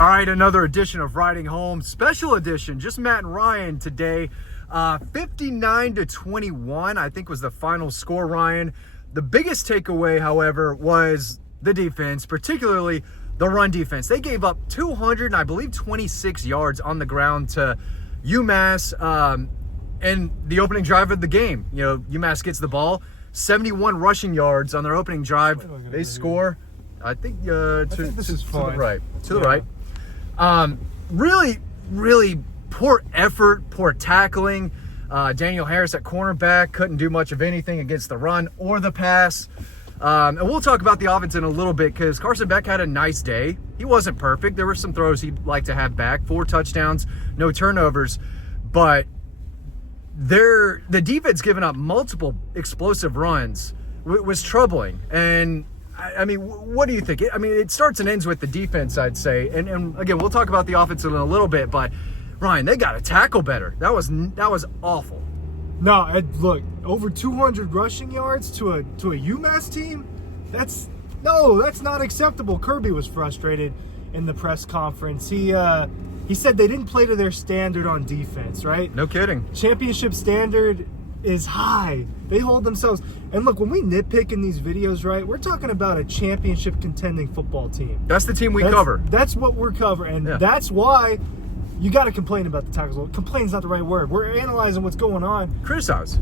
All right, another edition of Riding Home, special edition, just Matt and Ryan today. 59-21, I think was the final score, Ryan. The biggest takeaway, however, was the defense, particularly the run defense. They gave up 200 and I believe 26 yards on the ground to UMass in the opening drive of the game. You know, UMass gets the ball, 71 rushing yards on their opening drive. They score, I think, to the right. To the right. Really poor effort, poor tackling. Daniel Harris at cornerback couldn't do much of anything against the run or the pass. And we'll talk about the offense in a little bit because Carson Beck had a nice day. He wasn't perfect. There were some throws he'd like to have back. 4 touchdowns, no turnovers. But the defense giving up multiple explosive runs was troubling. And I mean, what do you think? I mean, it starts and ends with the defense, I'd say. And again, we'll talk about the offense in a little bit. But Ryan, they got to tackle better. That was awful. No, look, over 200 rushing yards to a UMass team. That's not acceptable. Kirby was frustrated in the press conference. He said they didn't play to their standard on defense, right? No kidding. Championship standard is high. They hold themselves. And look, when we nitpick in these videos, right, we're talking about a championship contending football team. That's the team we cover. That's what we're covering. And that's why you got to complain about the tackles. Complain's not the right word. We're analyzing what's going on. Criticize.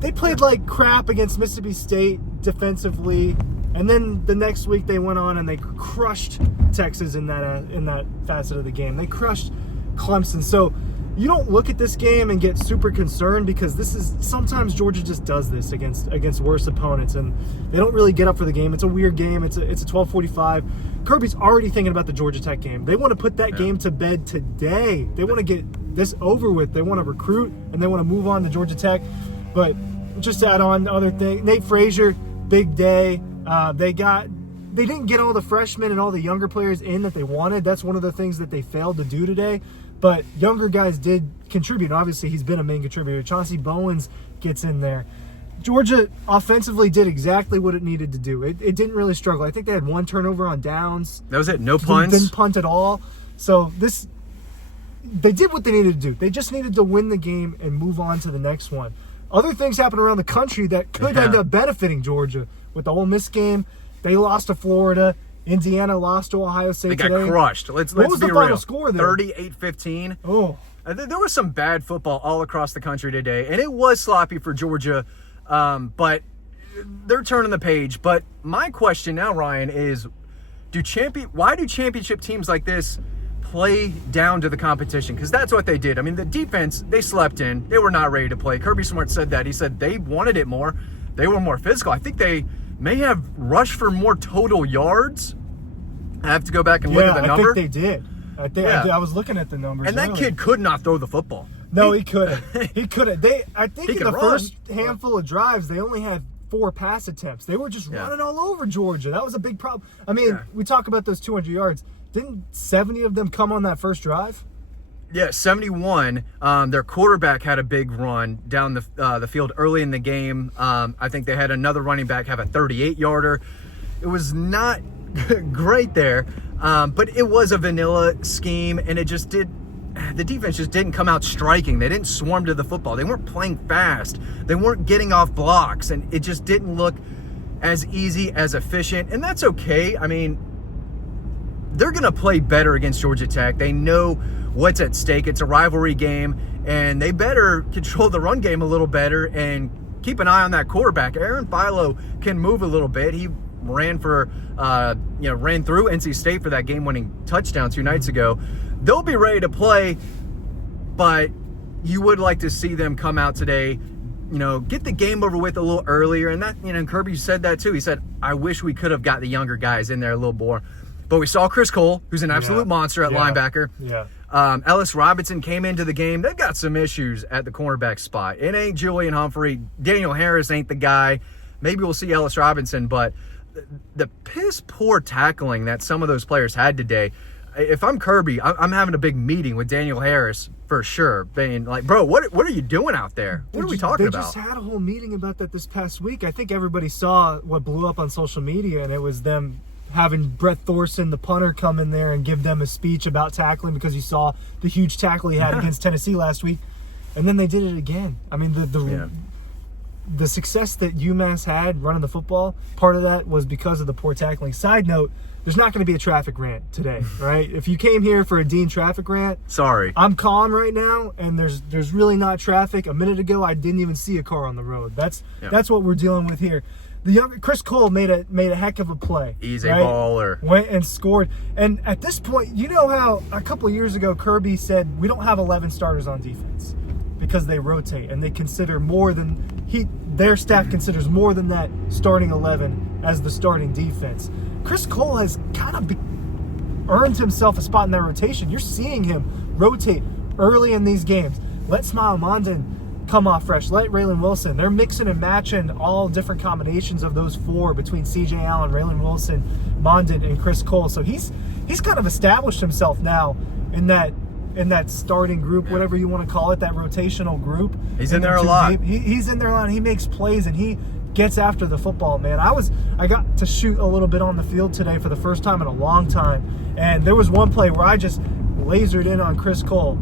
They played like crap against Mississippi State defensively. And then the next week they went on and they crushed Texas in that facet of the game. They crushed Clemson. So you don't look at this game and get super concerned because sometimes Georgia just does this against worse opponents and they don't really get up for the game. It's a weird game. It's a 12:45. Kirby's already thinking about the Georgia Tech game. They want to put that game to bed today. They want to get this over with. They want to recruit and they want to move on to Georgia Tech. But just to add on the other thing, Nate Frazier, big day. They didn't get all the freshmen and all the younger players in that they wanted. That's one of the things that they failed to do today. But younger guys did contribute. Obviously, he's been a main contributor. Chauncey Bowens gets in there. Georgia offensively did exactly what it needed to do. It didn't really struggle. I think they had 1 turnover on downs. That was it. No punts. Didn't punt at all. So they did what they needed to do. They just needed to win the game and move on to the next one. Other things happened around the country that could end up benefiting Georgia. With the Ole Miss game, they lost to Florida. Indiana lost to Ohio State today. They got crushed. Let's what was be the final real. score there? 38-15. Oh. There was some bad football all across the country today, and it was sloppy for Georgia, but they're turning the page. But my question now, Ryan, is why do championship teams like this play down to the competition? Because that's what they did. I mean, the defense, they slept in. They were not ready to play. Kirby Smart said that. He said they wanted it more. They were more physical. I think they may have rushed for more total yards. I have to go back and look at the number. I think they did. I was looking at the numbers. And that kid could not throw the football. No, he couldn't. He couldn't. I think in the first handful of drives, they only had 4 pass attempts. They were just running all over Georgia. That was a big problem. I mean, we talk about those 200 yards. Didn't 70 of them come on that first drive? Yeah, 71. Their quarterback had a big run down the field early in the game. I think they had another running back have a 38-yarder. It was not great there, but it was a vanilla scheme, and the defense just didn't come out striking. They didn't swarm to the football. They weren't playing fast. They weren't getting off blocks, and it just didn't look as easy, as efficient, and that's okay. I mean, they're going to play better against Georgia Tech. They know what's at stake. It's a rivalry game, and they better control the run game a little better and keep an eye on that quarterback. Aaron Philo can move a little bit. He ran through NC State for that game-winning touchdown 2 nights ago. They'll be ready to play, but you would like to see them come out today, get the game over with a little earlier. And that, Kirby said that too. He said, I wish we could have got the younger guys in there a little more. But we saw Chris Cole, who's an absolute monster at linebacker. Yeah. Ellis Robinson came into the game. They've got some issues at the cornerback spot. It ain't Julian Humphrey. Daniel Harris ain't the guy. Maybe we'll see Ellis Robinson, but the piss-poor tackling that some of those players had today, if I'm Kirby, I'm having a big meeting with Daniel Harris for sure, being like, bro, what are you doing out there? What are we talking about? They just had a whole meeting about that this past week. I think everybody saw what blew up on social media, and it was them having Brett Thorson, the punter, come in there and give them a speech about tackling because he saw the huge tackle he had against Tennessee last week. And then they did it again. I mean, the success that UMass had running the football, part of that was because of the poor tackling. Side note, there's not going to be a traffic rant today, right? If you came here for a Dean traffic rant, sorry. I'm calm right now, and there's really not traffic. A minute ago, I didn't even see a car on the road. That's what we're dealing with here. The young Chris Cole made a heck of a play. He's a baller. Went and scored. And at this point, you know how a couple of years ago Kirby said we don't have 11 starters on defense because they rotate and they consider more than their staff considers more than that starting 11 as the starting defense. Chris Cole has kind of earned himself a spot in that rotation. You're seeing him rotate early in these games. Let Smile Mondon come off fresh. Let Raylan Wilson. They're mixing and matching all different combinations of those four between C.J. Allen, Raylan Wilson, Mondon, and Chris Cole. So he's kind of established himself now in that starting group, whatever you want to call it, that rotational group. He's in there a lot. He's in there a lot. He makes plays and he gets after the football, man. I got to shoot a little bit on the field today for the first time in a long time, and there was one play where I just lasered in on Chris Cole,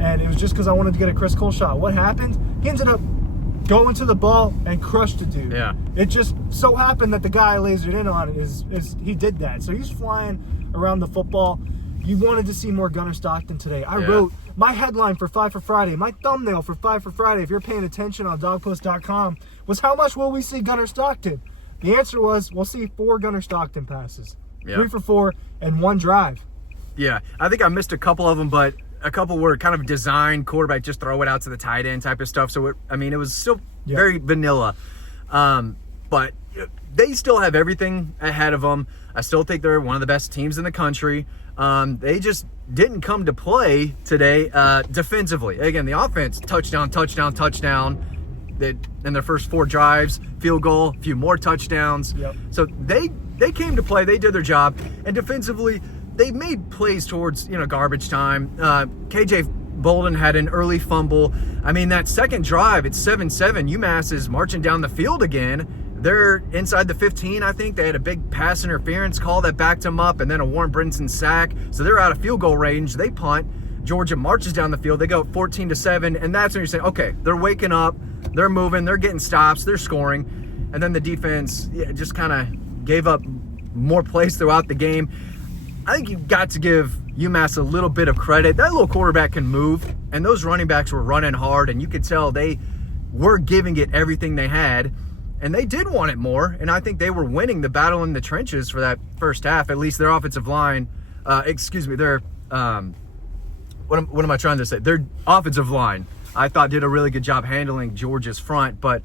and it was just because I wanted to get a Chris Cole shot. What happened? He ended up going to the ball and crushed the dude. Yeah. It just so happened that the guy I lasered in on he did that. So he's flying around the football. You wanted to see more Gunnar Stockton today. I wrote my headline for 5 for Friday, my thumbnail for 5 for Friday, if you're paying attention on dogpost.com, was how much will we see Gunnar Stockton? The answer was we'll see 4 Gunnar Stockton passes. 3 for 4 and 1 drive. Yeah, I think I missed a couple of them, but a couple were kind of designed quarterback, just throw it out to the tight end type of stuff. So, it was still very vanilla. But they still have everything ahead of them. I still think they're one of the best teams in the country. They just didn't come to play today defensively. Again, the offense, touchdown. In their first 4 drives, field goal, a few more touchdowns. Yep. So they came to play. They did their job. And defensively, they made plays towards, garbage time. KJ Bolden had an early fumble. I mean, that second drive, it's 7-7. UMass is marching down the field again. They're inside the 15, I think. They had a big pass interference call that backed them up, and then a Warren Brinson sack. So they're out of field goal range. They punt. Georgia marches down the field. They go 14-7, and that's when you're saying, okay, they're waking up. They're moving. They're getting stops. They're scoring. And then the defense just kind of gave up more plays throughout the game. I think you've got to give UMass a little bit of credit. That little quarterback can move, and those running backs were running hard, and you could tell they were giving it everything they had, and they did want it more, and I think they were winning the battle in the trenches for that first half. At least their offensive line, their what am I trying to say? Their offensive line, I thought, did a really good job handling Georgia's front, but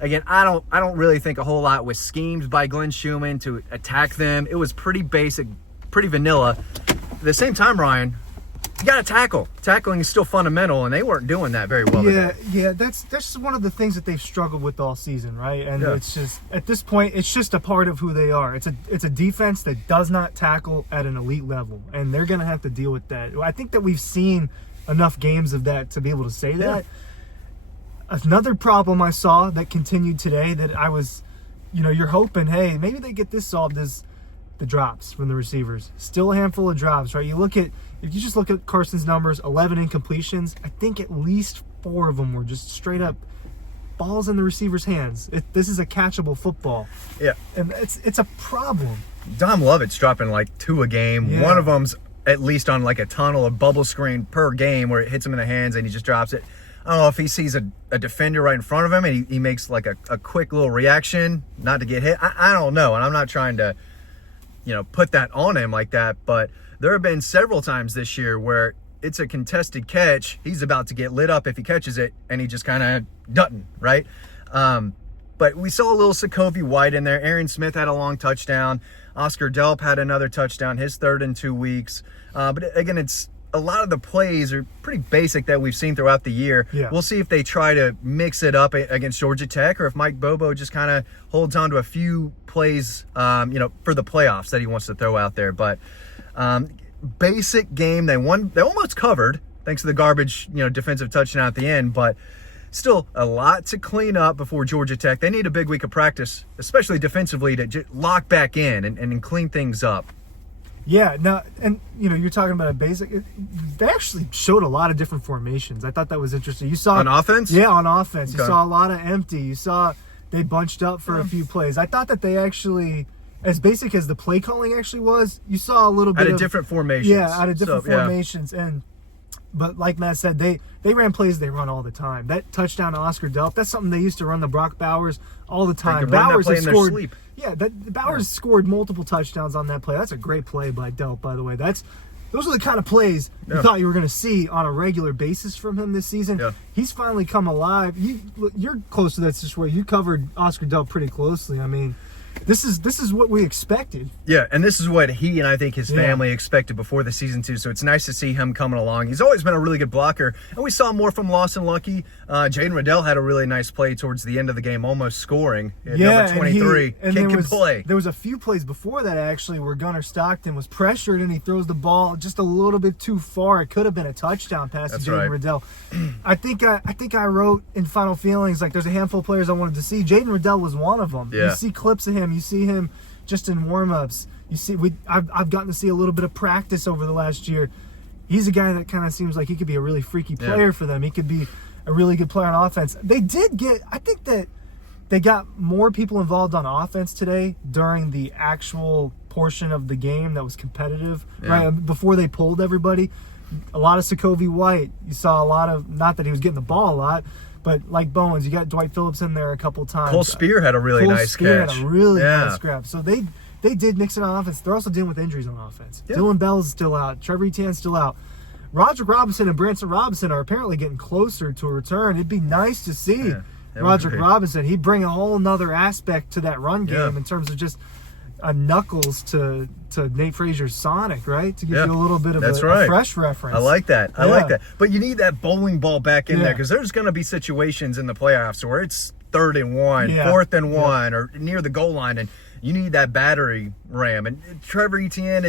again, I don't really think a whole lot was schemed by Glenn Schumann to attack them. It was pretty basic, pretty vanilla. At the same time, Ryan, you got to tackle. Tackling is still fundamental, and they weren't doing that very well today. Yeah, that's one of the things that they've struggled with all season, right? And it's just, at this point, it's just a part of who they are. It's a defense that does not tackle at an elite level, and they're going to have to deal with that. I think that we've seen enough games of that to be able to say that. Another problem I saw that continued today that I was, you're hoping, hey, maybe they get this solved is the drops from the receivers. Still a handful of drops, right? If you just look at Carson's numbers, 11 incompletions, I think at least 4 of them were just straight up balls in the receiver's hands. This is a catchable football. Yeah. And it's a problem. Dom Lovett's dropping like 2 a game. Yeah. One of them's at least on like a tunnel, a bubble screen per game where it hits him in the hands and he just drops it. I don't know if he sees a defender right in front of him and he makes like a quick little reaction not to get hit. I don't know, and I'm not trying to, put that on him like that, but there have been several times this year where it's a contested catch. He's about to get lit up if he catches it, and he just kind of doesn't, right? But we saw a little Sokovie White in there. Aaron Smith had a long touchdown. Oscar Delp had another touchdown, his 3rd in 2 weeks. But again, it's a lot of the plays are pretty basic that we've seen throughout the year. Yeah. We'll see if they try to mix it up against Georgia Tech, or if Mike Bobo just kind of holds on to a few plays, for the playoffs that he wants to throw out there. But basic game, they won. They almost covered thanks to the garbage, defensive touchdown at the end. But Still a lot to clean up before Georgia Tech. They need a big week of practice, especially defensively, to lock back in and clean things up. Yeah, no, and you're talking about a basic. They actually showed a lot of different formations. I thought that was interesting. You saw on offense. Yeah, on offense. Okay. You saw a lot of empty. You saw they bunched up for a few plays. I thought that they actually, as basic as the play calling actually was, you saw a little bit out of different formations. Yeah, out of different formations. But like Matt said, they ran plays they run all the time. That touchdown to Oscar Delp, that's something they used to run the Brock Bowers all the time. Bowers has scored. Yeah, Bowers scored multiple touchdowns on that play. That's a great play by Delp, by the way. Those are the kind of plays you thought you were going to see on a regular basis from him this season. Yeah. He's finally come alive. You're close to that situation. You covered Oscar Delp pretty closely. I mean, this is what we expected. Yeah, and this is what he and I think his family expected before the season too. So it's nice to see him coming along. He's always been a really good blocker, and we saw more from Lawson Lucky. Jaden Riddell had a really nice play towards the end of the game, almost scoring. Number 23, kid can play. There was a few plays before that actually where Gunnar Stockton was pressured and he throws the ball just a little bit too far. It could have been a touchdown pass to Jaden Riddell. I think I wrote in Final Feelings like there's a handful of players I wanted to see. Jaden Riddell was one of them. Yeah. You see clips of him. You see him just in warm-ups. You see, I've gotten to see a little bit of practice over the last year. He's a guy that kind of seems like he could be a really freaky player for them. He could be a really good player on offense. I think that they got more people involved on offense today during the actual portion of the game that was competitive, right? Before they pulled everybody. A lot of Sokovie White. You saw a lot of, not that he was getting the ball a lot, but like Bowens, you got Dwight Phillips in there a couple times. Cole Spear had a really nice catch. Had a really nice grab. So they did mix it on offense. They're also dealing with injuries on offense. Yeah. Dylan Bell's still out. Trevor Etienne's still out. Roderick Robinson and Branson Robinson are apparently getting closer to a return. It'd be nice to see Roderick Robinson. He'd bring a whole nother aspect to that run game in terms of just a knuckles to Nate Frazier's Sonic, right? To give you a little bit of a fresh reference. I like that. I like that. But you need that bowling ball back in there because there's going to be situations in the playoffs where it's 3rd and 1, 4th and 1, or near the goal line, and you need that battery ram. And Trevor Etienne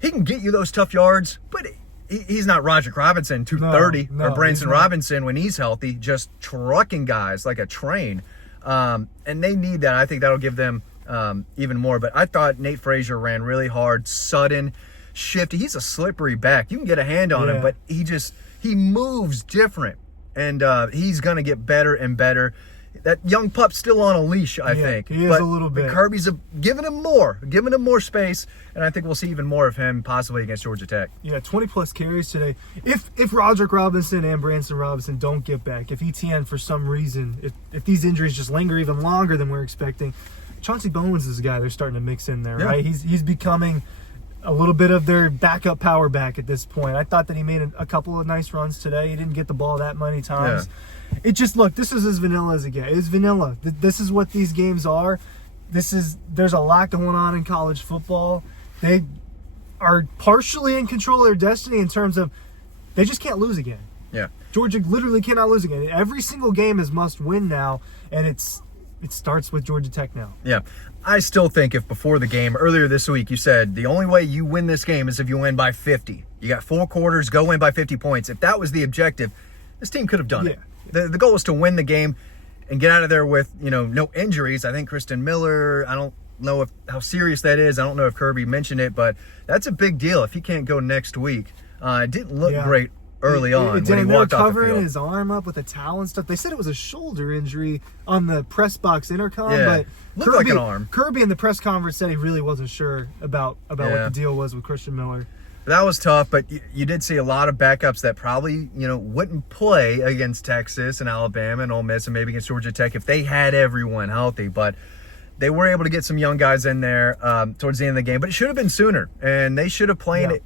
he can get you those tough yards, but he's not Roderick Robinson, 230, or Branson Robinson when he's healthy, just trucking guys like a train. And they need that. I think that'll give them even more. But I thought Nate Frazier ran really hard, sudden, shifty. He's a slippery back. You can get a hand on him, but he moves different. And he's going to get better and better. That young pup's still on a leash, I think. He is a little bit. Kirby's giving him more space, and I think we'll see even more of him possibly against Georgia Tech. Yeah, 20-plus carries today. If Roderick Robinson and Branson Robinson don't get back, if Etienne for some reason, if these injuries just linger even longer than we're expecting, Chauncey Bowens is the guy they're starting to mix in there, right? He's becoming a little bit of their backup power back at this point. I thought that he made a couple of nice runs today. He didn't get the ball that many times. It just, look, this is as vanilla as it gets. It's vanilla. This is what these games are. There's a lot going on in college football. They are partially in control of their destiny in terms of they just can't lose again. Yeah. Georgia literally cannot lose again. Every single game is must win now, and it starts with Georgia Tech now. Yeah. I still think if before the game, earlier this week, you said the only way you win this game is if you win by 50. You got 4 quarters, go win by 50 points. If that was the objective, this team could have done it. The goal was to win the game and get out of there with, no injuries. I think Kristen Miller, I don't know how serious that is. I don't know if Kirby mentioned it, but that's a big deal if he can't go next week. It didn't look great early on when he walked off the field. Covering his arm up with a towel and stuff. They said it was a shoulder injury on the press box intercom, but looked like an arm. Kirby in the press conference said he really wasn't sure about what the deal was with Christian Miller. That was tough, but you did see a lot of backups that probably, wouldn't play against Texas and Alabama and Ole Miss and maybe against Georgia Tech if they had everyone healthy. But they were able to get some young guys in there towards the end of the game. But it should have been sooner, and they should have played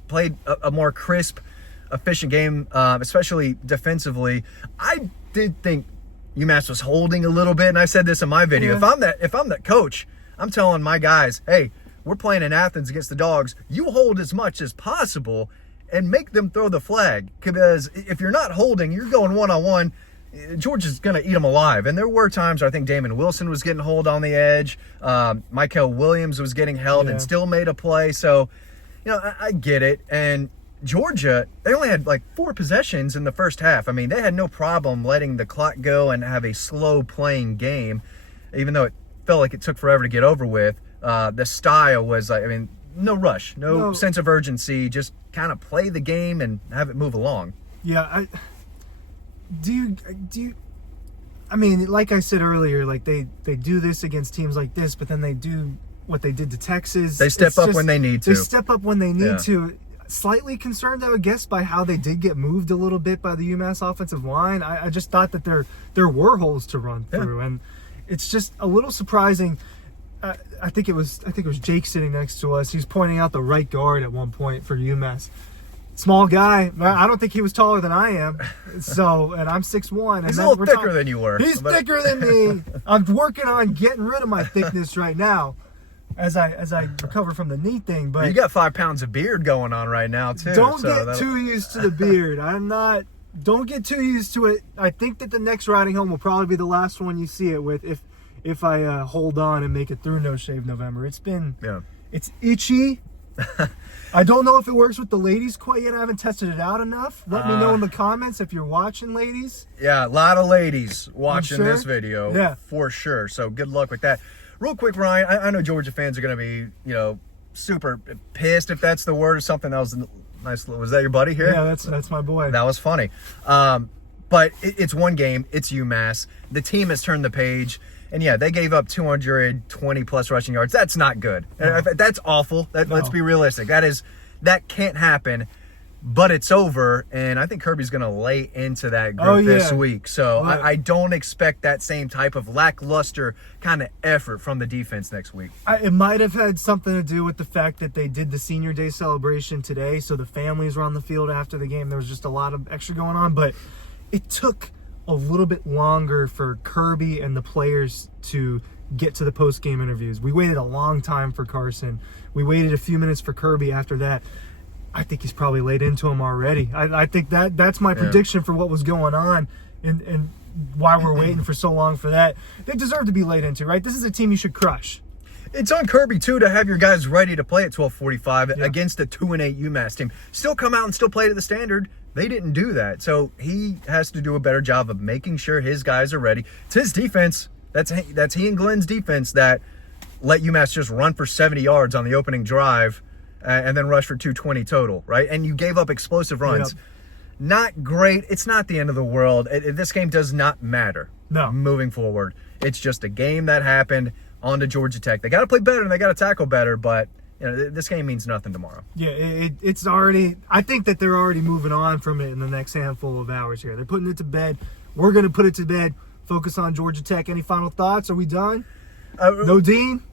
a more crisp, efficient game, especially defensively. I did think UMass was holding a little bit, and I said this in my video. If I'm that coach, I'm telling my guys, hey, we're playing in Athens against the Dawgs. You hold as much as possible and make them throw the flag. Because if you're not holding, you're going one-on-one, Georgia's going to eat them alive. And there were times I think Damon Wilson was getting hold on the edge. Michael Williams was getting held and still made a play. So, I get it. And Georgia, they only had like 4 possessions in the first half. I mean, they had no problem letting the clock go and have a slow playing game, even though it felt like it took forever to get over with. The style was like, I mean, no rush, no sense of urgency, just kind of play the game and have it move along. Yeah, I mean, like I said earlier, like they do this against teams like this, but then they do what they did to Texas. They step up when they need to. They step up when they need to. Slightly concerned, I would guess, by how they did get moved a little bit by the UMass offensive line. I just thought that there were holes to run through, and it's just a little surprising. I think it was Jake sitting next to us. He's pointing out the right guard at one point for UMass. Small guy. I don't think he was taller than I am. So, and I'm 6'1". He's a little thicker than you were. He's thicker than me. I'm working on getting rid of my thickness right now as I recover from the knee thing. But you got 5 pounds of beard going on right now too. Don't get too used to the beard. Don't get too used to it. I think that the next riding home will probably be the last one you see it with if I hold on and make it through No Shave November. It's itchy. I don't know if it works with the ladies quite yet. I haven't tested it out enough. Let me know in the comments if you're watching, ladies. Yeah, a lot of ladies watching this video. Yeah, for sure. So good luck with that. Real quick, Ryan, I know Georgia fans are going to be, super pissed, if that's the word, or something. That was nice. Was that your buddy here? Yeah, that's my boy. That was funny. But it's one game. It's UMass. The team has turned the page. And yeah, they gave up 220 plus rushing yards. That's not good. No. That's awful. Let's be realistic. That can't happen. But it's over, and I think Kirby's going to lay into that group this week. So I don't expect that same type of lackluster kind of effort from the defense next week. It might have had something to do with the fact that they did the Senior Day celebration today, so the families were on the field after the game. There was just a lot of extra going on, but it took a little bit longer for Kirby and the players to get to the post-game interviews. We waited a long time for Carson. We waited a few minutes for Kirby after that. I think he's probably laid into him already. I think that's my prediction for what was going on and why we're waiting for so long for that. They deserve to be laid into, right? This is a team you should crush. It's on Kirby, too, to have your guys ready to play at 12:45 against a 2-8 UMass team. Still come out and still play to the standard. They didn't do that. So he has to do a better job of making sure his guys are ready. It's his defense. That's he and Glenn's defense that let UMass just run for 70 yards on the opening drive and then rush for 220 total, right? And you gave up explosive runs. Yep. Not great. It's not the end of the world. This game does not matter moving forward. It's just a game that happened on to Georgia Tech. They got to play better and they got to tackle better, but this game means nothing tomorrow. Yeah, it's already – I think that they're already moving on from it in the next handful of hours here. They're putting it to bed. We're going to put it to bed. Focus on Georgia Tech. Any final thoughts? Are we done? No Dean?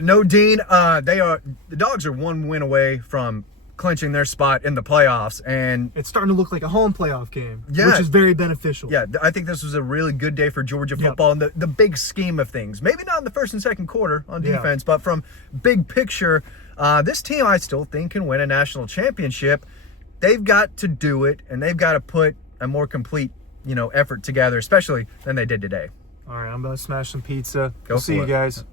No Dean. The Dawgs are 1 win away from clinching their spot in the playoffs, and it's starting to look like a home playoff game, which is very beneficial. Yeah, I think this was a really good day for Georgia football in the big scheme of things. Maybe not in the first and second quarter on defense, but from big picture, this team I still think can win a national championship. They've got to do it, and they've got to put a more complete, effort together, especially than they did today. All right, I'm about to smash some pizza. We'll see you guys.